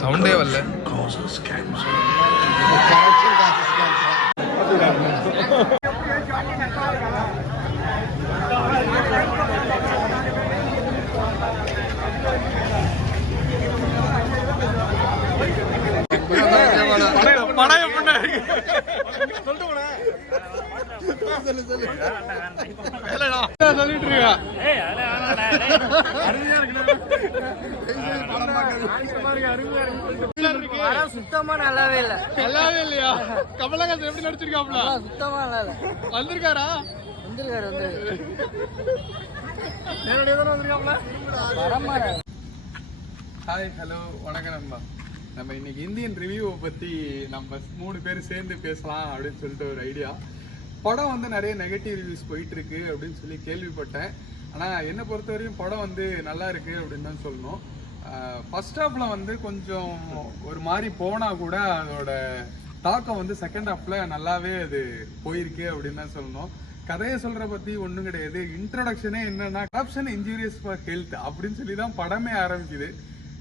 சவுண்டே வரல. படம் சொல்லிட்டு இருக்கா. சுத்தமா நல்லாவே இல்ல. நல்லாவே இல்லையா? கமலஹாசன் எப்படி நடிச்சிருக்காப்ல? சுத்தமா நல்லா இல்ல. வந்திருக்காரா? வந்திருக்காரு. ஹாய், ஹலோ, வணக்கம் நண்பா. நம்ம இன்னைக்கு இந்தியன் ரிவ்யூவை பற்றி நம்ம 3 பேர் சேர்ந்து பேசலாம் அப்படின்னு சொல்லிட்டு ஒரு ஐடியா. படம் வந்து நிறைய நெகட்டிவ் ரிவ்யூஸ் போயிட்டுருக்கு அப்படின்னு சொல்லி கேள்விப்பட்டேன். ஆனால் என்னை பொறுத்தவரையும் படம் வந்து நல்லா இருக்குது அப்படின்னு தான் சொல்லணும். ஃபர்ஸ்ட் ஹாஃபில் வந்து கொஞ்சம் ஒரு மாதிரி போனால் கூட அதோட தாக்கம் வந்து செகண்ட் ஹாஃபில் நல்லாவே அது போயிருக்கு அப்படின்னு தான் சொல்லணும். கதையை சொல்கிற பற்றி ஒன்றும் கிடையாது. இன்ட்ரடக்ஷனே என்னன்னா கரப்ஷன் இன்ஜூரியஸ் ஃபார் ஹெல்த் அப்படின்னு சொல்லி தான் படமே ஆரம்பிக்குது.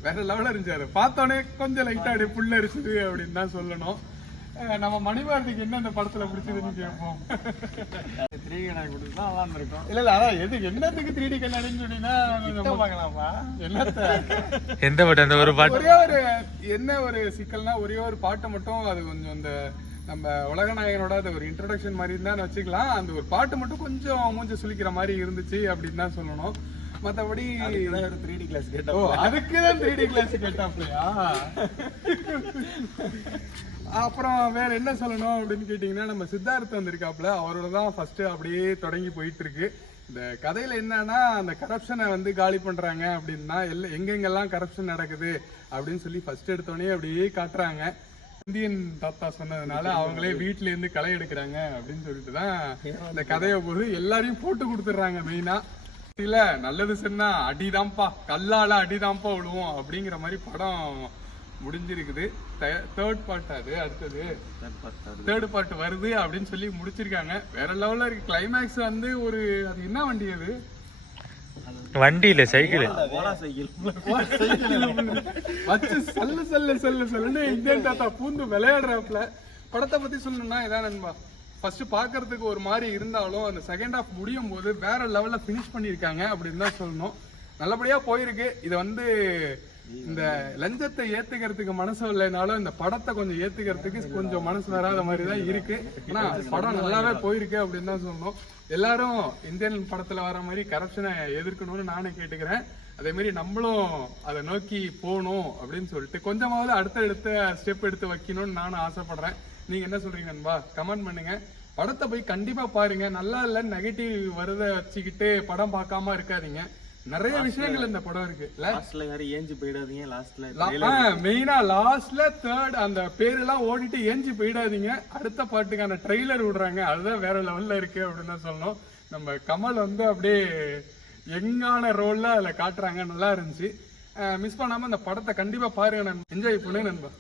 வேற லெவலில் இருந்துச்சு. பார்த்தோன்னே கொஞ்சம் லைட்டாக அப்படியே புல் அரிச்சுது அப்படின்னு தான் சொல்லணும். நம்ம மணிபாரதிக்கு என்ன அந்த படத்துல பிடிச்சதுன்னு கேட்போம். 3D கண்ணாடி கொடுத்தா நல்லா இருந்திருக்கும். இல்ல அதான் எது என்னத்துக்கு 3D கண்ணாடின்னு சொன்னீங்கன்னா பார்க்கலாமா? என்னத்த எந்த பாட்டு? அந்த ஒரு பாட்டு ஒரே ஒரு என்ன ஒரு சிக்கல்னா ஒரே ஒரு பாட்டை மட்டும் அது கொஞ்சம் இந்த நம்ம உலகநாயகனோட அது ஒரு இன்ட்ரடக்ஷன் மாதிரி தான் வச்சுக்கலாம். அந்த ஒரு பாட்டு மட்டும் கொஞ்சம் மூஞ்ச சுளிக்கிற மாதிரி இருந்துச்சு அப்படின்னு தான் சொல்லணும். மற்றபடி 3D கிளாஸ் கேட்டா. ஓ, அதுக்குதான் 3D கிளாஸ் கேட்டாப்லையா? அப்புறம் வேற என்ன சொல்லணும் அப்படின்னு கேட்டீங்கன்னா, நம்ம சித்தார்த் வந்திருக்காப்புல. அவரோட தான் ஃபர்ஸ்ட் அப்படியே தொடங்கி போயிட்டு இருக்கு. இந்த கதையில என்னன்னா, அந்த கரப்ஷனை வந்து காலி பண்றாங்க அப்படின்னா எங்கெங்கெல்லாம் கரப்ஷன் நடக்குது அப்படின்னு சொல்லி ஃபர்ஸ்ட் எடுத்தோடனே அப்படியே காட்டுறாங்க. இந்தியன் தாத்தா சொன்னதுனால அவங்களே வீட்டுல இருந்து களை எடுக்கிறாங்க அப்படின்னு சொல்லிட்டு தான் இந்த கதையை போது எல்லாரையும் போட்டு கொடுத்துட்றாங்க. மெயினா இல்ல நல்லது சொன்னா அடிதான்ப்பா, கல்லால அடிதான்ப்பா விழுவோம் அப்படிங்கிற மாதிரி படம் முடிஞ்சிருக்குது. தேர்ட் பார்ட் அது அடுத்தது தேர்ட் பார்ட் வருது அப்படின்னு சொல்லி முடிச்சிருக்காங்க. வேற லெவல்ல இருக்கு. கிளைமேக்ஸ் வந்து ஒரு அது என்ன வண்டி அது? வண்டி இல்ல, சைக்கிள். வச்சு சல்லு சல்லு சல்லு சொல்லுன்னு இந்தியன் தாத்தா பூந்து விளையாடுறாப்புல. படத்தை பத்தி சொல்லணும்னா இதான் நண்பா. ஃபர்ஸ்ட் பாக்குறதுக்கு ஒரு மாதிரி இருந்தாலும் அந்த செகண்ட் ஹாஃப் முடியும் போது வேற லெவல்ல பினிஷ் பண்ணிருக்காங்க அப்படின்னு தான் சொல்லணும். நல்லபடியா போயிருக்கு. இதை வந்து இந்த லஞ்சத்தை ஏத்துக்கிறதுக்கு மனசு இல்லைனாலும் இந்த படத்தை கொஞ்சம் ஏத்துக்கிறதுக்கு கொஞ்சம் மனசு வராத மாதிரி தான் இருக்கு. ஆனா படம் நல்லாவே போயிருக்கு அப்படின்னு தான் சொல்லணும். எல்லாரும் இந்தியன் படத்துல வர மாதிரி கரப்ஷனை எதிர்க்கணும்னு நானே கேட்டுக்கிறேன். அதே மாதிரி நம்மளும் அதை நோக்கி போகணும் அப்படின்னு சொல்லிட்டு கொஞ்சமாவது அடுத்த ஸ்டெப் எடுத்து வைக்கணும்னு நானும் ஆசைப்படுறேன். நீங்க என்ன சொல்றீங்க நண்பா? கமெண்ட் பண்ணுங்க. படத்தை போய் கண்டிப்பா பாருங்க. நல்லா இல்ல நெகட்டிவ் வரத வச்சுக்கிட்டு படம் பார்க்காம இருக்காதீங்க. நிறைய விஷயங்கள் இந்த படம் இருக்கு. லாஸ்ட்ல யாரும் ஏஞ்சி போயிடாதீங்க. மெயினா லாஸ்ட்ல தேர்ட் அந்த பேரெல்லாம் ஓடிட்டு ஏஞ்சி போயிடாதீங்க. அடுத்த பாட்டுக்கான ட்ரெய்லர் விடுறாங்க. அதுதான் வேற லெவல்ல இருக்கு அப்படின்னு தான் சொல்லணும். நம்ம கமல் வந்து அப்படியே யங்கான ரோல்ல அதுல காட்டுறாங்க. நல்லா இருந்துச்சு. மிஸ் பண்ணாம இந்த படத்தை கண்டிப்பா பாருங்க. என்ஜாய் பண்ணு நண்பா.